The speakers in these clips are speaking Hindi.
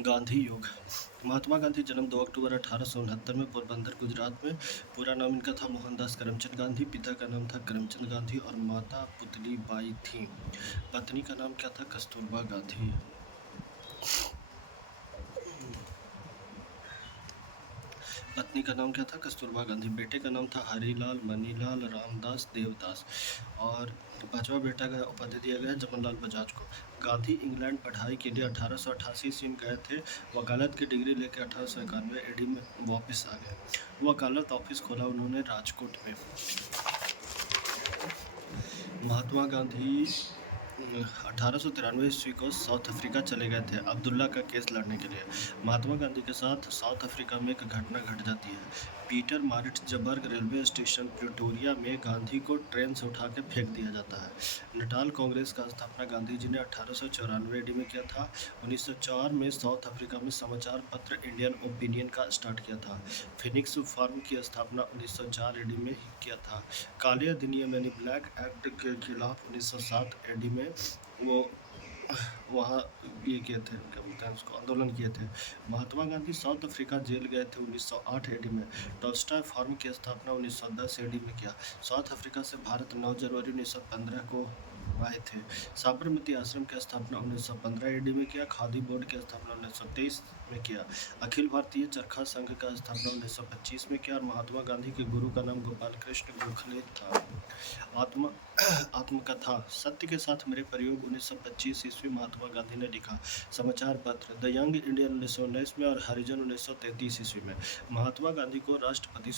गांधी युग। महात्मा गांधी जन्म 2 अक्टूबर 1869 में पोरबंदर गुजरात में। पूरा नाम इनका था मोहनदास करमचंद गांधी। पिता का नाम था करमचंद गांधी और माता पुतली बाई थी। पत्नी का नाम क्या था? कस्तूरबा गांधी। पत्नी का नाम क्या था? कस्तूरबा गांधी। बेटे का नाम था हरिलाल, मनीलाल, रामदास, देवदास। और पांचवा बेटा का उपाधि दिया गया जमनलाल बजाज को। गांधी इंग्लैंड पढ़ाई के लिए 1888 ईस्वी में गए थे। वकालत की डिग्री लेकर 1891 एडी में वापस आ गए। वकालत ऑफिस खोला उन्होंने राजकोट में। महात्मा गांधी 1893 ईस्वी को साउथ अफ्रीका चले गए थे अब्दुल्ला का केस लड़ने के लिए। महात्मा गांधी के साथ साउथ अफ्रीका में एक घटना घट जाती है। पीटर मारिट्जबर्ग रेलवे स्टेशन प्रिटोरिया में गांधी को ट्रेन से उठा के फेंक दिया जाता है। नटाल कांग्रेस का स्थापना गांधी जी ने 1894 ईस्वी में किया था। 1904 में साउथ अफ्रीका में समाचार पत्र इंडियन ओपिनियन का स्टार्ट किया था। फिनिक्स फार्म की स्थापना 1904 ईस्वी में ही किया था। काले अधिनियम यानी ब्लैक एक्ट के खिलाफ 1907 एडी में वो वहाँ ये किए थे, क्या बोलते हैं उसको, आंदोलन किए थे। Mahatma Gandhi south Africa jail गए थे 1908 एडी में। टॉल्स्टॉय फार्म की स्थापना 1910 एडी में किया। साउथ अफ्रीका से भारत 9 जनवरी 1915 को आए थे। साबरमती आश्रम की स्थापना 1915 एडी में किया। खादी बोर्ड की स्थापना 1923 में किया। अखिल भारतीय चरखा संघ का स्थापना 1925 में किया और महात्मा गांधी के गुरु का नाम गोपाल कृष्ण गोखले था। आत्मकथा सत्य के साथ मेरे प्रयोग 1925 ईस्वी महात्मा गांधी ने लिखा। समाचार पत्र द यंग इंडियन 1919 में और हरिजन 1933 ईस्वी में। महात्मा गांधी को राष्ट्रपिता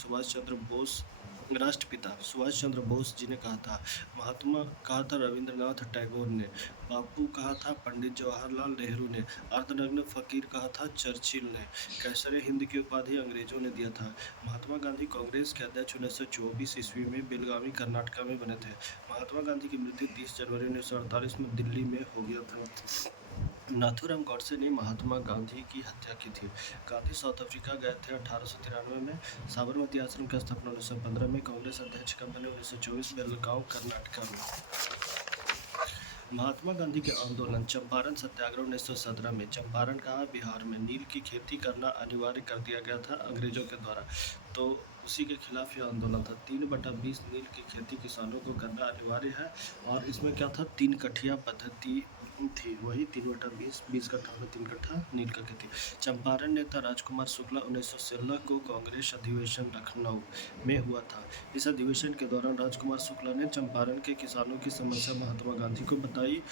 सुभाष चंद्र बोस जी ने कहा था। महात्मा कहा था रविंद्रनाथ टैगोर ने। बापू कहा था पंडित जवाहरलाल नेहरू ने। अर्धनग्न फकीर कहा था चर्चिल ने। कैसर हिंद की उपाधि अंग्रेजों ने दिया था। महात्मा गांधी कांग्रेस के अध्यक्ष 1924 ईस्वी में बेलगावी कर्नाटक में बने थे। महात्मा गांधी की मृत्यु 30 जनवरी 1948 में दिल्ली में हो गया था। नाथूराम गॉडसे ने महात्मा गांधी की हत्या की थी। गांधी साउथ अफ्रीका गए थे 1893 में। साबरमती आश्रम की स्थापना 1915 में। कांग्रेस अध्यक्ष कब बने? 1924 बेलगांव कर्नाटक में। महात्मा गांधी के आंदोलन चंपारण सत्याग्रह 1917 में। चंपारण कहाँ? बिहार में। नील की खेती करना अनिवार्य कर दिया गया था अंग्रेजों के द्वारा, तो उसी के खिलाफ यह आंदोलन था। 3/20 नील की खेती किसानों को करना अनिवार्य है और इसमें क्या था? 3 कठिया पद्धति थी, वही 3/20, 20 कट्ठा में 3 कट्ठा नील का खेती। चंपारण नेता राजकुमार शुक्ला 1916 को कांग्रेस अधिवेशन लखनऊ में हुआ था। इस अधिवेशन के दौरान राजकुमार शुक्ला ने चंपारण के किसानों की समस्या महात्मा गांधी को बताई।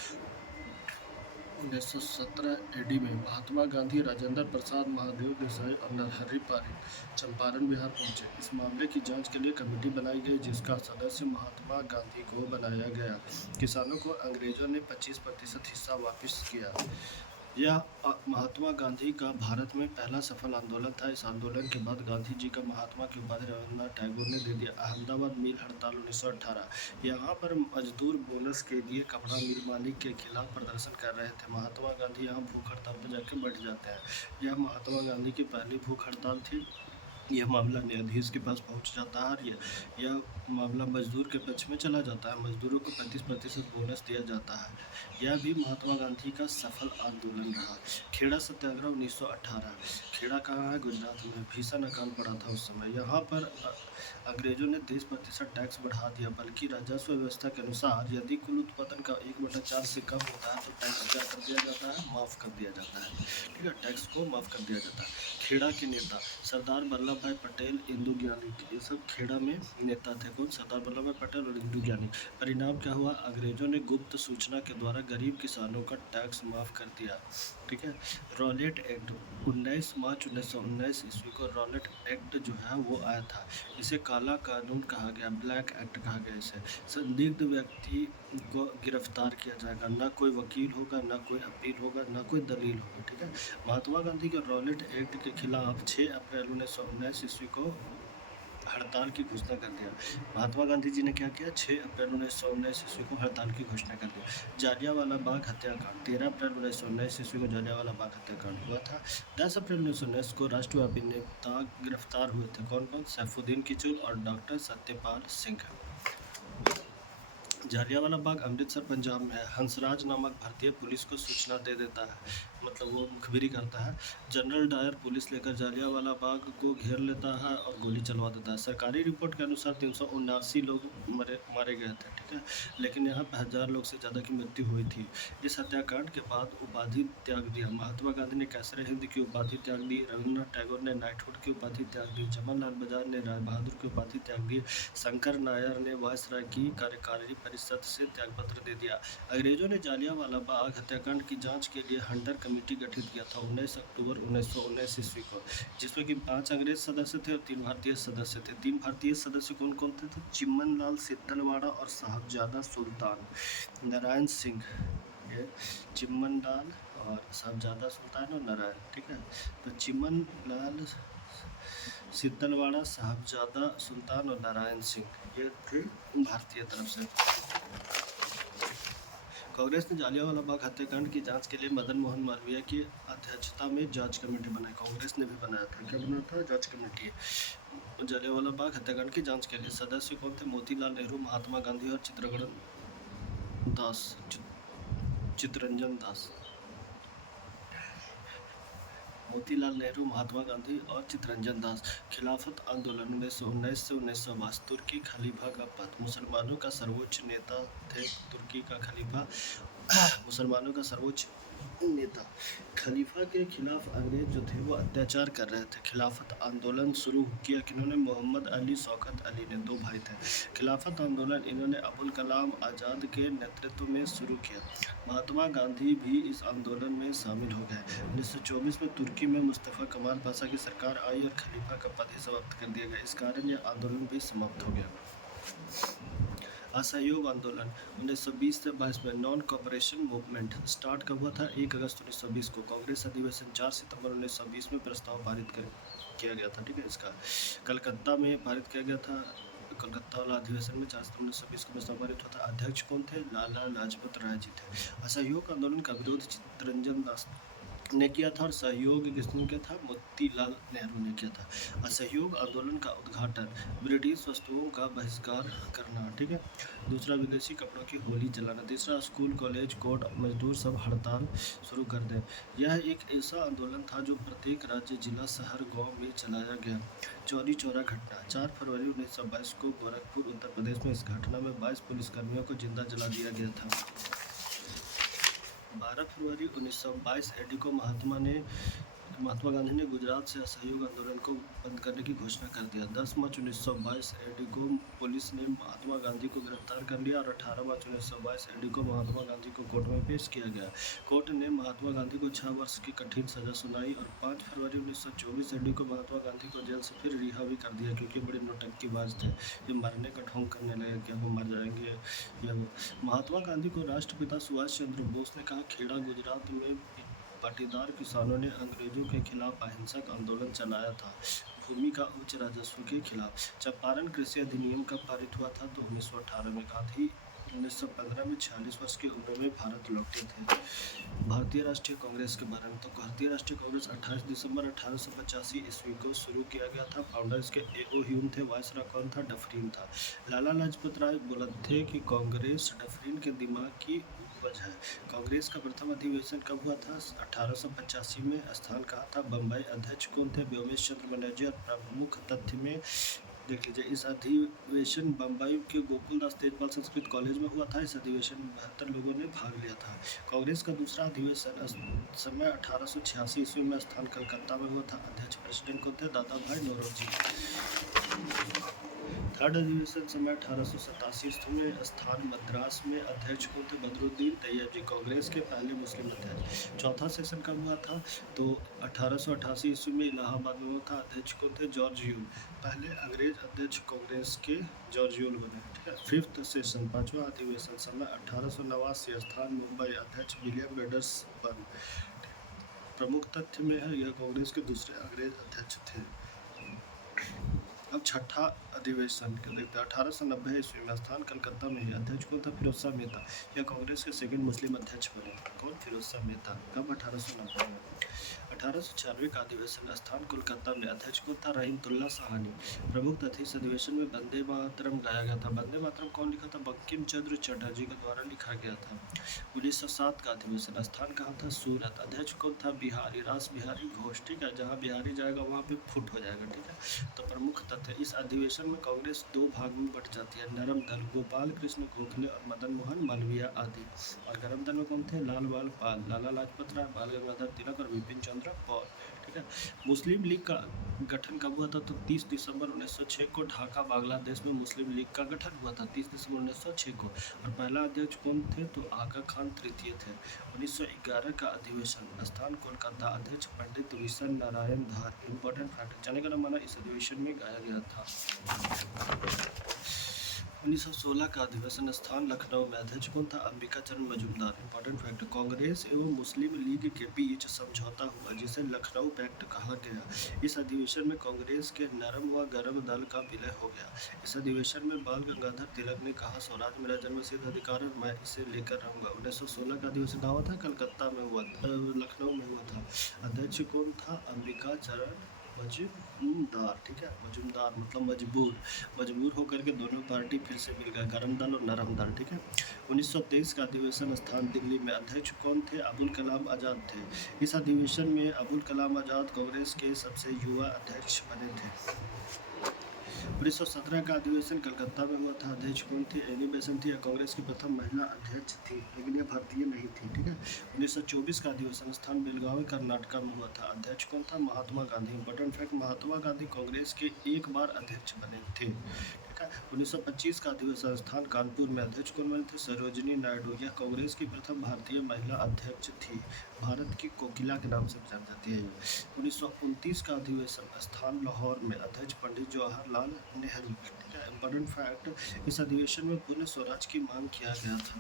1917 एडी में महात्मा गांधी, राजेंद्र प्रसाद, महादेव देसाई और नरहरि पारिक चंपारण बिहार पहुंचे। इस मामले की जांच के लिए कमेटी बनाई गई जिसका सदस्य महात्मा गांधी को बनाया गया। किसानों को अंग्रेजों ने 25% हिस्सा वापस किया। यह महात्मा गांधी का भारत में पहला सफल आंदोलन था। इस आंदोलन के बाद गांधी जी का महात्मा की उपाधि रविंद्रनाथ टैगोर ने दे दिया। अहमदाबाद मिल हड़ताल 1918। यहाँ पर मजदूर बोनस के लिए कपड़ा मिल मालिक के खिलाफ प्रदर्शन कर रहे थे। महात्मा गांधी यहाँ भूख हड़ताल पर जाकर बैठ जाते हैं। यह महात्मा गांधी की पहली भूख हड़ताल थी। यह मामला न्यायाधीश के पास पहुंच जाता है और यह मामला मजदूर के पक्ष में चला जाता है। मजदूरों को 35% बोनस दिया जाता है। यह भी महात्मा गांधी का सफल आंदोलन रहा। खेड़ा सत्याग्रह 1918। खेड़ा कहाँ है? गुजरात में। भीषण अकाल पड़ा था उस समय। यहाँ पर अंग्रेजों ने 30% टैक्स बढ़ा दिया, बल्कि राजस्व व्यवस्था के अनुसार यदि कुल उत्पादन का 1/4 से कम होता है तो टैक्स क्या कर दिया जाता है? माफ़ कर दिया जाता है। ठीक है, टैक्स को माफ़ कर दिया जाता है। खेड़ा के नेता सरदार वल्लभ भाई पटेल, इंदु ज्ञानी, ये सब खेड़ा में नेता थे। कौन? सरदार वल्लभ भाई पटेल और इंदु ज्ञानी। परिणाम क्या हुआ? अंग्रेजों ने गुप्त सूचना के द्वारा गरीब किसानों का टैक्स माफ़ कर दिया। ठीक है। रॉलेट एक्ट 19 मार्च 1919 ईस्वी को रॉलेट एक्ट जो है वो आया था। इसे काला कानून कहा गया, ब्लैक एक्ट कहा गया। इसे संदिग्ध व्यक्ति को गिरफ्तार किया जाएगा। ना कोई वकील होगा, ना कोई अपील होगा, ना कोई दलील होगी। ठीक है। महात्मा गांधी के रॉलेट एक्ट के खिलाफ 6 अप्रैल 1919 ईस्वी को हड़ताल की घोषणा कर दिया। महात्मा गांधी जी ने क्या किया? 6 अप्रैल 1919 ईस्वी को हड़ताल की घोषणा कर दी। जालियांवाला बाग हत्याकांड 13 अप्रैल 1919 ईस्वी को जालियांवाला बाग हत्याकांड हुआ था। 10 अप्रैल 1919 को राष्ट्रव्यापी नेता गिरफ्तार हुए थे। कौन कौन? सैफुद्दीन किचलू और डॉक्टर सत्यपाल सिंह। जालियांवाला बाग अमृतसर पंजाब में है। हंसराज नामक भारतीय पुलिस को सूचना दे देता है, मतलब वो मुखबिरी करता है। जनरल डायर पुलिस लेकर जालियांवाला बाग को घेर लेता है और गोली चलवा देता है। सरकारी रिपोर्ट के अनुसार 379 लोग मारे गए थे, ठीक है, लेकिन यहाँ पे 1000 लोग से ज़्यादा की मृत्यु हुई थी। इस हत्याकांड के बाद उपाधि त्याग दिया। महात्मा गांधी ने कैसर हिंद की उपाधि त्याग दी। रविन्द्रनाथ टैगोर ने नाइटहुड की उपाधि त्याग दी। जवाहरलाल बजाज ने राय बहादुर की उपाधि त्याग दी। शंकर नायर ने वायसराय की कार्यकारिणी परिषद से त्यागपत्र दे दिया। अंग्रेजों ने जालियांवाला बाग हत्याकांड की जांच के लिए हंटर कमेटी गठित किया था 19 अक्टूबर 1919 ईस्वी को, जिसमें कि 5 अंग्रेज सदस्य थे और 3 भारतीय सदस्य थे। 3 भारतीय सदस्य कौन कौन थे? तो चिम्मनलाल सितलवाड़ा और साहबजादा सुल्तान नारायण सिंह। ये चिम्मनलाल और साहबजादा सुल्तान और नारायण, ठीक है। तो चिम्मनलाल सितलवाड़ा, साहबजादा सुल्तान और नारायण सिंह, ये थे भारतीय तरफ से। कांग्रेस ने जालियांवाला बाग हत्याकांड की जांच के लिए मदन मोहन मालवीय की अध्यक्षता में जांच कमेटी बनाई। कांग्रेस ने भी बनाया था, क्या बनाया था? जांच कमेटी। जालियांवाला बाग हत्याकांड की जांच के लिए सदस्य कौन थे? मोतीलाल नेहरू, महात्मा गांधी और चित्तरंजन दास। मोतीलाल नेहरू, महात्मा गांधी और चित्तरंजन दास। खिलाफत आंदोलन 1919 से 1922। तुर्की खलीफा का पद। मुसलमानों का सर्वोच्च नेता थे। तुर्की का खलीफा मुसलमानों का सर्वोच्च नेता। खलीफा के खिलाफ अंग्रेज जो थे वो अत्याचार कर रहे थे। खिलाफत आंदोलन शुरू किया किन्होंने? मोहम्मद अली, शौकत अली ने, 2 भाई थे। खिलाफत आंदोलन इन्होंने अबुल कलाम आज़ाद के नेतृत्व में शुरू किया। महात्मा गांधी भी इस आंदोलन में शामिल हो गए। 1924 में तुर्की में मुस्तफ़ा कमाल पाशा की सरकार आई और खलीफा का पद ही समाप्त कर दिया गया। इस कारण यह आंदोलन भी समाप्त हो गया। असहयोग आंदोलन 1920 से 22 में। नॉन कॉपरेशन मूवमेंट स्टार्ट कब हुआ था? 1 अगस्त 1920 को। कांग्रेस अधिवेशन 4 सितंबर 1920 में प्रस्ताव पारित किया गया था, ठीक है। इसका कलकत्ता में पारित किया गया था। कलकत्ता वाला अधिवेशन में 4 सितंबर 1920 को प्रस्ताव पारित हुआ था। अध्यक्ष कौन थे? लाला लाजपत राय जी थे। असहयोग आंदोलन का विरोध चित्तरंजन दास ने किया था और सहयोग किसने किया था? मोतीलाल नेहरू ने किया था। असहयोग आंदोलन का उद्घाटन ब्रिटिश वस्तुओं का बहिष्कार करना, ठीक है। दूसरा, विदेशी कपड़ों की होली जलाना। तीसरा, स्कूल, कॉलेज, कोर्ट, मजदूर सब हड़ताल शुरू कर दें। यह एक ऐसा आंदोलन था जो प्रत्येक राज्य, जिला, शहर, गांव में चलाया गया। चौरी चौरा घटना 4 फरवरी 1922 को गोरखपुर, उत्तर प्रदेश में। इस घटना में 22 पुलिसकर्मियों को जिंदा जला दिया गया था। 12 फरवरी 1922 एडी को महात्मा गांधी ने गुजरात से असहयोग आंदोलन को बंद करने की घोषणा कर दिया। 10 मार्च 1922 एडी को पुलिस ने महात्मा गांधी को गिरफ्तार कर लिया और 18 मार्च 1922 एडी को महात्मा गांधी को कोर्ट में पेश किया गया। कोर्ट ने महात्मा गांधी को 6 वर्ष की कठिन सजा सुनाई और 5 फरवरी 1924 एडी को महात्मा गांधी को जेल से फिर रिहा भी कर दिया, क्योंकि बड़े नौटंकीबाज थे। ये मरने का ढोंग करने लगे कि हम मर जाएंगे। महात्मा गांधी को राष्ट्रपिता सुभाष चंद्र बोस ने कहा, खेड़ा गुजरात में पाटीदार किसानों ने अंग्रेजों के खिलाफ अहिंसक आंदोलन चलाया था, भूमि का उच्च राजस्व के खिलाफ। चंपारण कृषि अधिनियम कब पारित हुआ था? तो 1918 में। गांधी 1915 में 46 वर्ष की उम्र में भारत लौटे थे। भारतीय राष्ट्रीय कांग्रेस के बारे में। तो भारतीय राष्ट्रीय कांग्रेस 28 दिसंबर 1885 ईस्वी को शुरू किया गया था। फाउंडर इसके ए.ओ. ह्यूम थे। वायसराय कौन था? डफरिन था। लाला लाजपत राय बोलते थे कि कांग्रेस डफरिन के दिमाग की उपज है। कांग्रेस का प्रथम अधिवेशन कब हुआ था? 1885 में। स्थान कहाँ था? बम्बई। अध्यक्ष कौन थे? व्योमेश चंद्र बनर्जी। और प्रमुख तथ्य में देख लीजिए, इस अधिवेशन बम्बई के गोकुलदास तेजपाल संस्कृत कॉलेज में हुआ था। इस अधिवेशन में 72 लोगों ने भाग लिया था। कांग्रेस का दूसरा अधिवेशन समय 1886 ईस्वी में। स्थान कलकत्ता में हुआ था। अध्यक्ष प्रेसिडेंट कौन थे? दादा भाई नौरोजी। थर्ड अधिवेशन समय 1887 ईस्वी में। स्थान मद्रास में। अध्यक्ष कौन थे? बदरुद्दीन तैयब जी, कांग्रेस के पहले मुस्लिम अध्यक्ष। चौथा सेशन कब हुआ था? तो 1888 ईस्वी में इलाहाबाद में हुआ था। अध्यक्ष कौन थे? जॉर्ज यूल, पहले अंग्रेज अध्यक्ष कांग्रेस के जॉर्ज यूल बने, ठीक है। फिफ्थ सेशन, पांचवा अधिवेशन समय 1889। स्थान मुंबई। अध्यक्ष विलियम वेडर्सबर्न। प्रमुख तथ्य में है यह कांग्रेस के दूसरे अंग्रेज अध्यक्ष थे। अब छठा अधिवेशन के देखते हैं 1890 ईस्वी में। स्थान कलकत्ता में ही। अध्यक्ष कौन था? फिरोज शाह मेहता। यह कांग्रेस के सेकंड मुस्लिम अध्यक्ष बने। कौन? फिरोज शाह मेहता। कब? 1890 में। 1896 का अधिवेशन स्थान कोलकाता में। अध्यक्ष कौन था? रहीमतुल्लाह साहनी। प्रमुख तथ्य इस अधिवेशन में वंदे मातरम गाया गया था। वंदे मातरम कौन लिखा था? बंकिम चंद्र चटर्जी के द्वारा लिखा गया था। 1907 का अधिवेशन स्थान कहाँ था? सूरत। अध्यक्ष कौन था? बिहारी रास बिहारी घोष। ठीक है, जहाँ बिहारी जाएगा वहाँ पे फुट हो जाएगा। ठीक है, तो प्रमुख तथ्य इस अधिवेशन में कांग्रेस दो भाग में बट जाती है। नरम दल गोपाल कृष्ण गोखले और मदन मोहन मालवीय आदि, और गरम दल में कौन थे? लाल बाल पाल, लाला लाजपत राय, बाल गंगाधर तिलक और विपिन चंद्र पॉल। ठीक है, मुस्लिम लीग का गठन कब हुआ था? तो 30 दिसंबर 1906 को ढाका बांग्लादेश में मुस्लिम लीग का गठन हुआ था 30 दिसंबर 1906 को। और पहला अध्यक्ष कौन थे? तो आगा खान तृतीय थे। 1911 का अधिवेशन स्थान कोलकाता। अध्यक्ष पंडित विशन नारायण धार। इंपॉर्टेंट फैक्ट, जाने का ना माना इस अधिवेशन में गाया गया था। 1916 का अधिवेशन स्थान लखनऊ में। अध्यक्ष कौन था? अंबिका चरण मजूमदार। इंपॉर्टेंट फैक्ट, कांग्रेस एवं मुस्लिम लीग के बीच समझौता हुआ जिसे लखनऊ पैक्ट कहा गया। इस अधिवेशन में कांग्रेस के नरम व गरम दल का विलय हो गया। इस अधिवेशन में बाल गंगाधर तिलक ने कहा, स्वराज मेरा जन्मसिद्ध अधिकार है, मैं इसे लेकर रहूंगा। 1916 का अधिवेशन हुआ था कलकत्ता में हुआ था, लखनऊ में हुआ था। अध्यक्ष कौन था? अंबिका चरण मजूमदार। ठीक है, मजूमदार मतलब मजबूर, मजबूर होकर के दोनों पार्टी फिर से मिल गए, गरम दल और नरम दल। ठीक है, 1923 का अधिवेशन स्थान दिल्ली में। अध्यक्ष कौन थे? अबुल कलाम आज़ाद थे। इस अधिवेशन में अबुल कलाम आज़ाद कांग्रेस के सबसे युवा अध्यक्ष बने थे। 1917 का अधिवेशन कलकत्ता में हुआ था। अध्यक्ष कौन थी? एनी बेसेंट थी, कांग्रेस की प्रथम महिला अध्यक्ष थी, लेकिन ये भारतीय नहीं थी। ठीक है, 1924 का अधिवेशन स्थान बेलगावी कर्नाटका में हुआ था। अध्यक्ष कौन था? महात्मा गांधी। इंपॉर्टेंट फैक्ट, महात्मा गांधी कांग्रेस के एक बार अध्यक्ष बने थे। 1925 का अधिवेशन स्थान कानपुर में। अध्यक्ष कौन बने थे? सरोजिनी नायडू। यह कांग्रेस की प्रथम भारतीय महिला अध्यक्ष थी, भारत की कोकिला के नाम से जानी जाती है। 1929 का अधिवेशन स्थान लाहौर में। अध्यक्ष पंडित जवाहरलाल नेहरू। ठीक है, इंपॉर्टेंट फैक्ट, इस अधिवेशन में पूर्ण स्वराज की मांग किया गया था।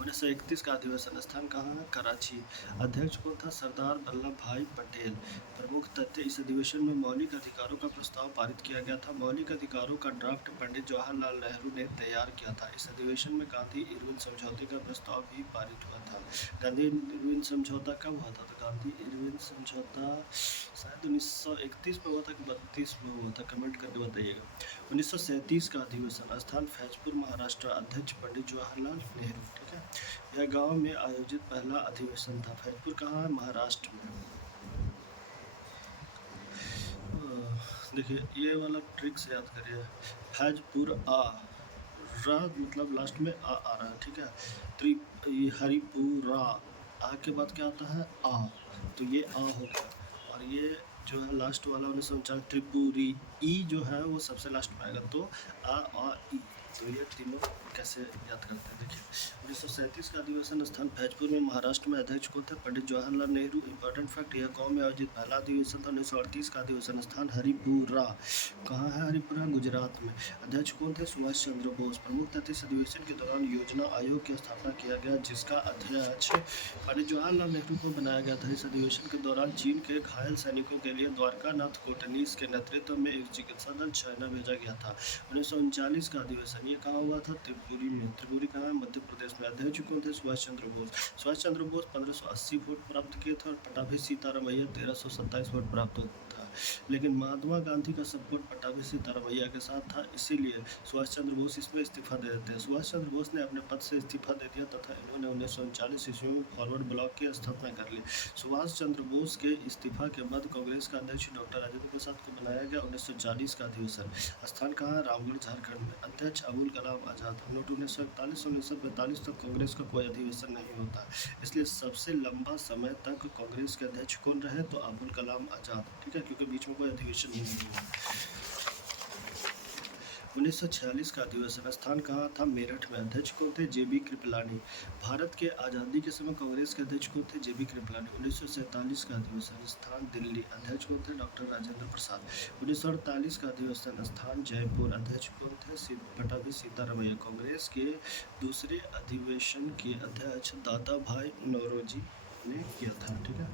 1931 का अधिवेशन स्थान कहाँ है? कराची। अध्यक्ष कौन था? सरदार वल्लभ भाई पटेल। प्रमुख तथ्य इस अधिवेशन में मौलिक अधिकारों का प्रस्ताव पारित किया गया था। मौलिक अधिकारों का ड्राफ्ट पंडित जवाहरलाल नेहरू ने तैयार किया था। इस अधिवेशन में गांधी इरविन समझौते का प्रस्ताव भी पारित हुआ था। गांधी इरविन समझौता कब हुआ था? तो गांधी इरविन समझौता शायद 1931 में हुआ था कि 32 में हुआ था, कमेंट करके बताइएगा। 1937 का अधिवेशन स्थान फैजपुर महाराष्ट्र। अध्यक्ष पंडित जवाहरलाल नेहरू। ठीक है, यह गांव में आयोजित पहला अधिवेशन था। फैजपुर कहाँ है? महाराष्ट्र में। देखिए ये वाला ट्रिक से याद करिए, फैजपुर आ रा मतलब लास्ट में आ रहा है। ठीक है, ये हरिपुरा आ के बाद क्या आता है? आ, तो ये आ हो गया, और ये जो है लास्ट वाला 1949 त्रिपुरी ई जो है वो सबसे लास्ट में आएगा, तो आ ई। तो ये तीनों कैसे याद करते हैं देखिए। 1937 का अधिवेशन स्थान फैजपुर में महाराष्ट्र में। अध्यक्ष कौन थे? पंडित जवाहरलाल नेहरू। इंपॉर्टेंट फैक्ट, यह गाँव में आयोजित पहला अधिवेशन था। 1938 का अधिवेशन स्थान हरिपुरा। कहाँ है हरिपुरा? गुजरात में। अध्यक्ष कौन थे? सुभाष चंद्र बोस। प्रमुख तथ्य इस अधिवेशन के दौरान योजना आयोग की स्थापना किया गया जिसका अध्यक्ष पंडित जवाहरलाल नेहरू को बनाया गया था। इस अधिवेशन के दौरान चीन के घायल सैनिकों के लिए द्वारकानाथ कोटनीस के नेतृत्व में एक चिकित्सा दल चाइना भेजा गया था। 1939 का अधिवेशन ये कहाँ हुआ था? त्रिपुरी में। त्रिपुरी कहाँ है? मध्य प्रदेश में। अध्यक्ष कौन थे? सुभाष चंद्र बोस। सुभाष चंद्र बोस 1580 वोट प्राप्त किए थे और पट्टाभी सीतारामैया 1327 वोट प्राप्त था, लेकिन महात्मा गांधी का सपोर्ट पट्टाभी सीतारामैया के साथ था, इसीलिए सुभाष चंद्र बोस इसमें इस्तीफा दे देते हैं। सुभाष चंद्र बोस ने अपने पद से इस्तीफा दे दिया तथा इन्होंने 1939 ईस्वी में फॉरवर्ड ब्लॉक की स्थापना कर ली। सुभाष चंद्र बोस के इस्तीफा के बाद कांग्रेस का अध्यक्ष डॉक्टर राजेंद्र प्रसाद को बनाया गया। 1940 का अधिवेशन स्थान कहाँ है? रामगढ़ झारखंड में। अध्यक्ष अबुल कलाम आज़ाद। 1941 से 1945 तक कांग्रेस का कोई अधिवेशन नहीं होता, इसलिए सबसे लंबा समय तक कांग्रेस के अध्यक्ष कौन रहे? तो अबुल कलाम आज़ाद। ठीक है, क्योंकि बीच में कोई अधिवेशन ही नहीं हुआ। 1946 का अधिवेशन स्थान कहाँ था? मेरठ में। अध्यक्ष कौन थे? जेबी कृपलानी। भारत के आज़ादी के समय कांग्रेस के अध्यक्ष कौन थे? जेबी कृपलानी। 1947 का अधिवेशन स्थान दिल्ली। अध्यक्ष कौन थे? डॉक्टर राजेंद्र प्रसाद। 1948 का अधिवेशन स्थान जयपुर। अध्यक्ष कौन थे? पट्टाभी सीतारामैया। कांग्रेस के दूसरे अधिवेशन के अध्यक्ष दादा भाई नौरोजी ने किया था। ठीक है,